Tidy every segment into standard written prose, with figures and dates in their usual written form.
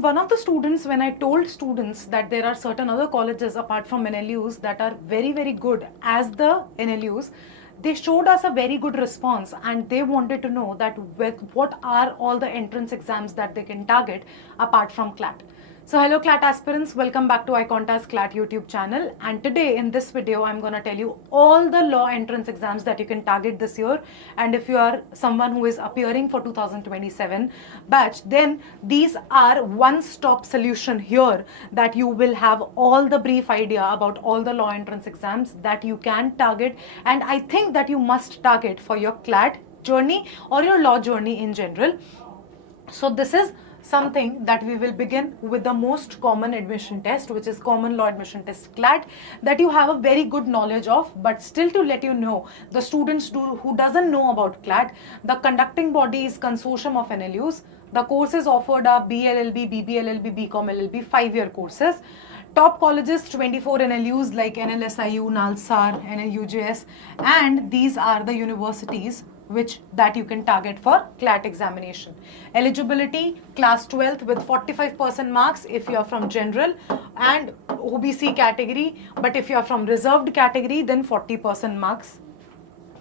I'm one of the students. When I told students that there are certain other colleges apart from NLUs that are very, very good as the NLUs, they showed us a very good response, and they wanted to know that what are all the entrance exams that they can target apart from CLAT. So hello CLAT aspirants, welcome back to iConta's CLAT YouTube channel, and today in this video I'm going to tell you all the law entrance exams that you can target this year. And if you are someone who is appearing for 2027 batch, then these are one-stop solution here, that you will have all the brief idea about all the law entrance exams that you can target, and I think that you must target for your CLAT journey or your law journey in general. So this is something that we will begin with the most common admission test, which is common law admission test CLAT, that you have a very good knowledge of. But still, to let you know, the students who doesn't know about CLAT, the conducting body is Consortium of NLUs. The courses offered are BLLB, BBLLB, BCom LLB, 5-year courses. Top colleges, 24 NLUs like NLSIU, NALSAR, NLUJS, and these are the universities that you can target for CLAT examination. Eligibility, class 12th with 45% marks if you are from general and OBC category, but if you are from reserved category, then 40% marks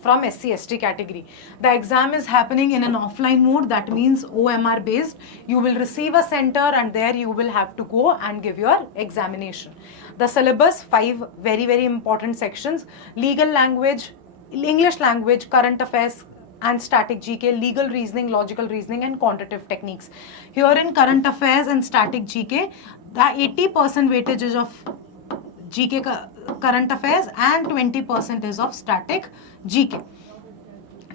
from SC/ST category. The exam is happening in an offline mode, that means OMR based. You will receive a center and there you will have to go and give your examination. The syllabus, 5 very, very important sections: legal language, English language, current affairs and static GK, legal reasoning, logical reasoning and quantitative techniques. Here in current affairs and static GK, the 80% weightage is of GK current affairs and 20% is of static GK.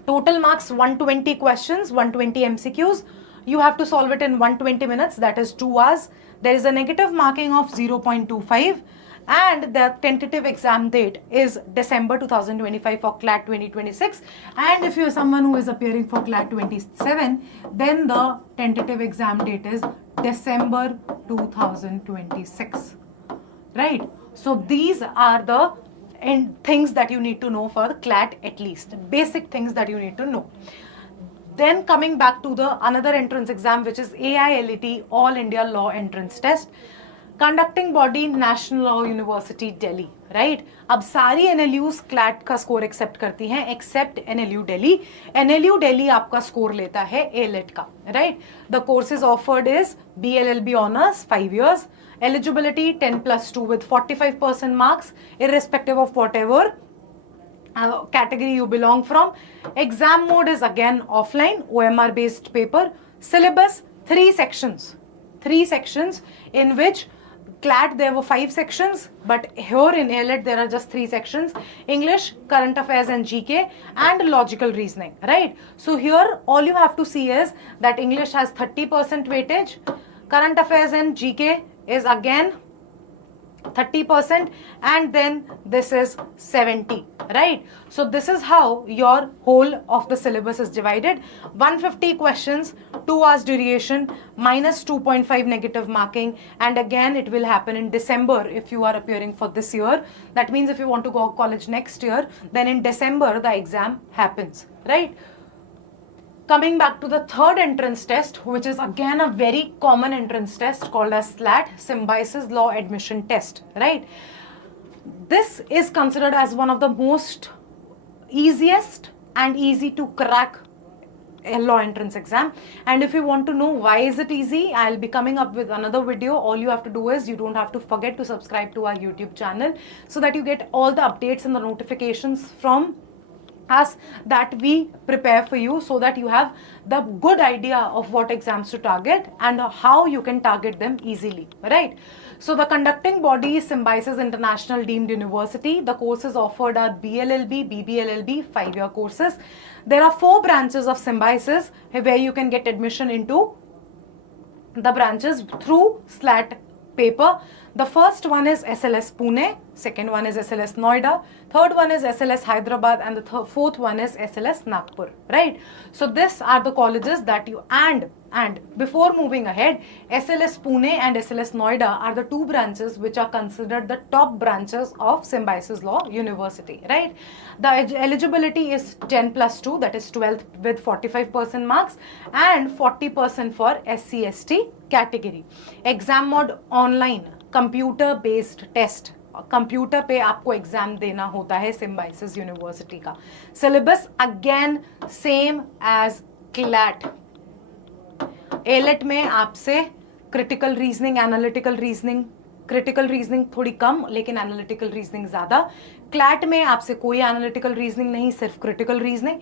Total marks 120 questions, 120 MCQs. You have to solve it in 120 minutes, that is 2 hours. There is a negative marking of 0.25. and the tentative exam date is December 2025 for CLAT 2026. And if you're someone who is appearing for CLAT 27, then the tentative exam date is December 2026, right? So these are the things that you need to know for CLAT, at least basic things that you need to know. Then coming back to the another entrance exam, which is AILET, All India Law Entrance Test. Conducting body national law university Delhi, right? अब सारी NLUs CLAT का score accept करती हैं accept NLU Delhi. NLU Delhi आपका score लेता है AILET का, right? The courses offered is BLLB honours 5 years, eligibility 10+2 with 45% marks irrespective of whatever category you belong from. Exam mode is again offline, OMR based paper. Syllabus 3 sections in which CLAT there were 5 sections, but here in AILET there are just 3 sections: English, current affairs and GK, and logical reasoning, right? So here all you have to see is that English has 30% weightage, current affairs and GK is again 30%, and then this is 70, right? So this is how your whole of the syllabus is divided. 150 questions, 2 hours duration, minus 2.5 negative marking, and again it will happen in December if you are appearing for this year. That means if you want to go to college next year, then in December the exam happens, right? Coming back to the third entrance test, which is again a very common entrance test called as SLAT, Symbiosis Law Admission Test, right? This is considered as one of the most easiest and easy to crack a law entrance exam. And if you want to know why is it easy, I'll be coming up with another video. All you have to do is, you don't have to forget to subscribe to our YouTube channel so that you get all the updates and the notifications from us that we prepare for you, so that you have the good idea of what exams to target and how you can target them easily, right? So the conducting body is Symbiosis International Deemed University. The courses offered are BLLB, BBLLB, 5-year courses. There are 4 branches of Symbiosis where you can get admission into the branches through SLAT paper. The first one is SLS Pune, second one is SLS Noida, third one is SLS Hyderabad, and the fourth one is SLS Nagpur, right? So these are the colleges that you, and before moving ahead, SLS Pune and SLS Noida are the two branches which are considered the top branches of Symbiosis Law University, right? The eligibility is 10 plus 2, that is 12th with 45% marks and 40% for SC/ST category. Exam mode online, computer based test, computer पे आपको exam देना होता है Symbiosis university का. Syllabus again same as CLAT. AILET में आपसे critical reasoning, analytical reasoning, critical reasoning थोड़ी कम लेकिन एनालिटिकल रीजनिंग ज्यादा. क्लैट में आपसे कोई एनालिटिकल रीजनिंग नहीं, सिर्फ क्रिटिकल रीजनिंग.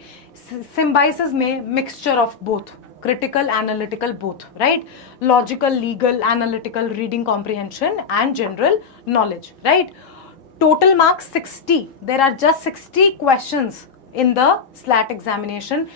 सिम्बाइसिस में mixture of both, critical, analytical, both, right? Logical, legal, analytical, reading comprehension and general knowledge, right? Total marks 60. There are just 60 questions in the SLAT examination.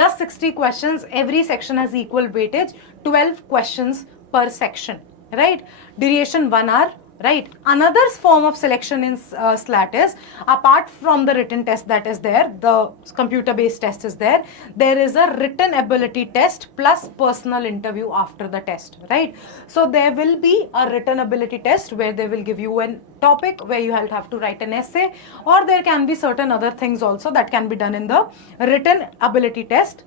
Just 60 questions. Every section has equal weightage. 12 questions per section, right? Duration 1 hour. Right. Another form of selection in SLAT is, apart from the written test that is there, the computer-based test is there, there is a written ability test plus personal interview after the test, right? So there will be a written ability test where they will give you a topic where you have to write an essay, or there can be certain other things also that can be done in the written ability test.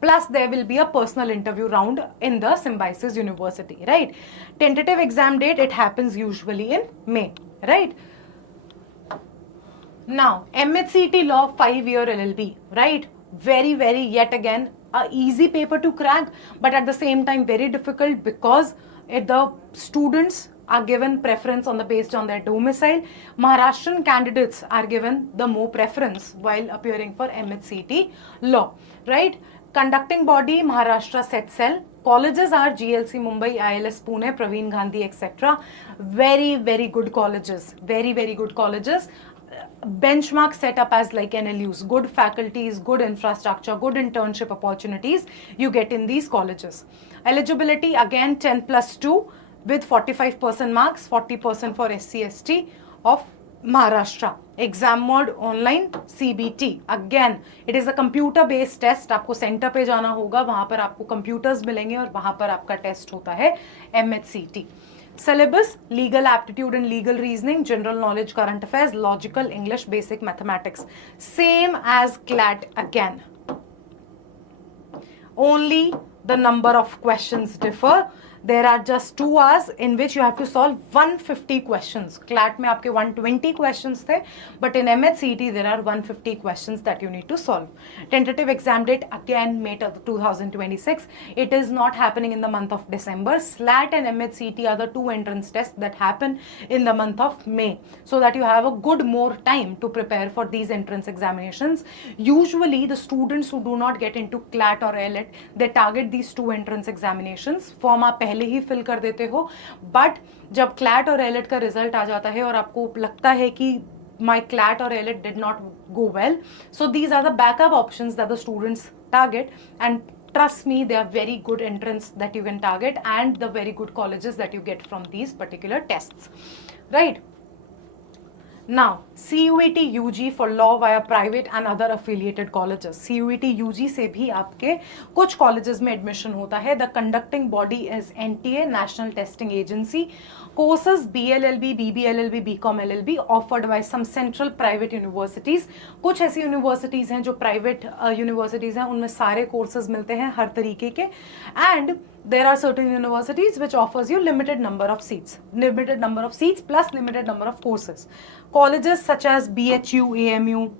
Plus there will be a personal interview round in the Symbiosis University, right? Tentative exam date, it happens usually in May, right? Now, MHCT Law 5-year LLB, right? Very, yet again, a easy paper to crack, but at the same time very difficult because the students are given preference based on their domicile. Maharashtrian candidates are given the more preference while appearing for MHCT Law, right? Conducting body, Maharashtra Set Cell. Colleges are GLC Mumbai, ILS Pune, Praveen Gandhi, etc. Very, good colleges. Very, good colleges. Benchmark set up as like NLUs. Good faculties, good infrastructure, good internship opportunities you get in these colleges. Eligibility again 10 plus 2 with 45% marks, 40% for SC/ST of Maharashtra. Exam mode online, CBT. Again, it is a computer based test. आपको centre पे जाना होगा, वहां पर आपको computers मिलेंगे और वहां पर आपका टेस्ट होता है MHCT. Syllabus, legal aptitude and legal reasoning, general knowledge, current affairs, logical, English, basic mathematics. Same as CLAT again. Only the number of questions differ. There are just 2 hours in which you have to solve 150 questions. CLAT में आपके 120 questions थे, but in MHCT there are 150 questions that you need to solve. Tentative exam date again May 2026. It is not happening in the month of December. SLAT and MHCT are the 2 entrance tests that happen in the month of May, so that you have a good more time to prepare for these entrance examinations. Usually the students who do not get into CLAT or ALET, they target these 2 entrance examinations. Form आप पहले ही fill कर देते हो, but जब CLAT और AILET का result आ जाता है और आपको लगता है कि my CLAT or ALET did not go well, so these are the backup options that the students target, and trust me, they are very good entrants that you can target and the very good colleges that you get from these particular tests, right? Now, CUET UG for law via private and other affiliated colleges. CUET UG से भी आपके कुछ colleges में admission होता है. The conducting body is NTA, National Testing Agency. Courses BLLB, BBLLB, BCom LLB offered by some central private universities. कुछ ऐसी universities हैं जो private universities हैं, उनमें सारे courses मिलते हैं हर तरीके के. And there are certain universities which offers you limited number of seats plus limited number of courses. Colleges such as BHU, AMU,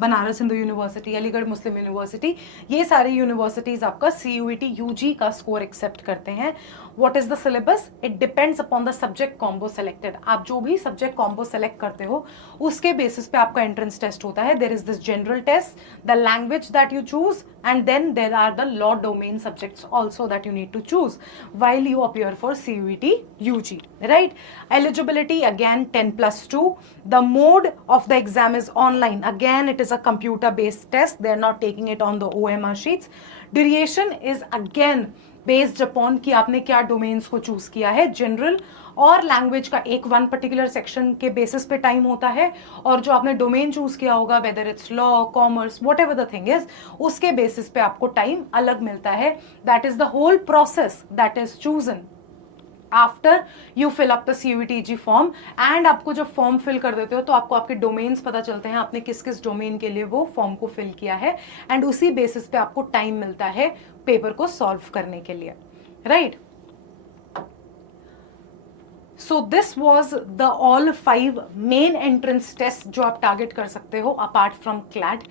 Banaras Hindu university, Aligarh Muslim university, ये सारे यूनिवर्सिटीज आपका CUET UG का स्कोर एक्सेप्ट करते हैं. What is the syllabus? It depends upon the subject combo selected. आप जो भी subject combo select करते हो उसके basis पे आपका entrance test होता है. There is this general test, the language that you choose, and then there are the law domain subjects also that you need to choose while you appear for CUET UG, right? Eligibility again 10 plus 2. The mode of the exam is online. Again, it is a computer based test. They are not taking it on the OMR sheets. Duration is again based upon कि आपने क्या domains को choose किया है. General और language का एक one particular section के बेसिस पे टाइम होता है, और जो आपने डोमेन चूज किया होगा whether it's law, commerce, whatever the thing is, उसके बेसिस पे आपको टाइम अलग मिलता है. That is the whole process that is chosen after you fill up the CUETG form. And आपको जब फॉर्म फिल कर देते हो तो आपको आपके डोमेन्स पता चलते हैं, आपने किस किस डोमेन के लिए वो फॉर्म को फिल किया है, एंड उसी बेसिस पे आपको टाइम मिलता है पेपर को सॉल्व करने के लिए, right. So this was the all 5 main entrance test जो आप टारगेट कर सकते हो अपार्ट फ्रॉम क्लैट.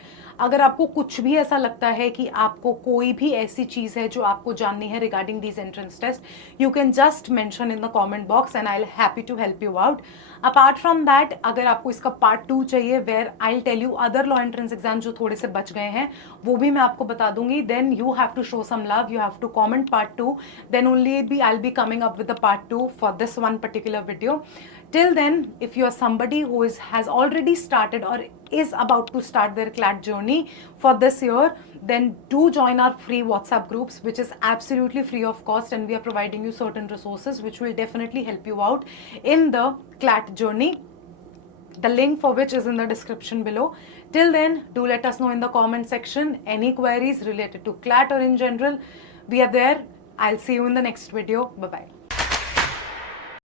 अगर आपको कुछ भी ऐसा लगता है कि आपको कोई भी ऐसी चीज है जो आपको जाननी है regarding these entrance test, you can just mention in the comment box and I will happy to help you out. Apart from that, अगर आपको इसका पार्ट 2 चाहिए where I will tell you other law entrance exam जो थोड़े से बच गए हैं, वो भी मैं आपको बता दूंगी. Then you have to show some love, you have to comment part 2, then only I'll be coming up with the part 2 for this one particular video. Till then, if you are somebody who has already started or is about to start their CLAT journey for this year, then do join our free WhatsApp groups, which is absolutely free of cost, and we are providing you certain resources which will definitely help you out in the CLAT journey. The link for which is in the description below. Till then, do let us know in the comment section any queries related to CLAT or in general. We are there. I'll see you in the next video. Bye-bye.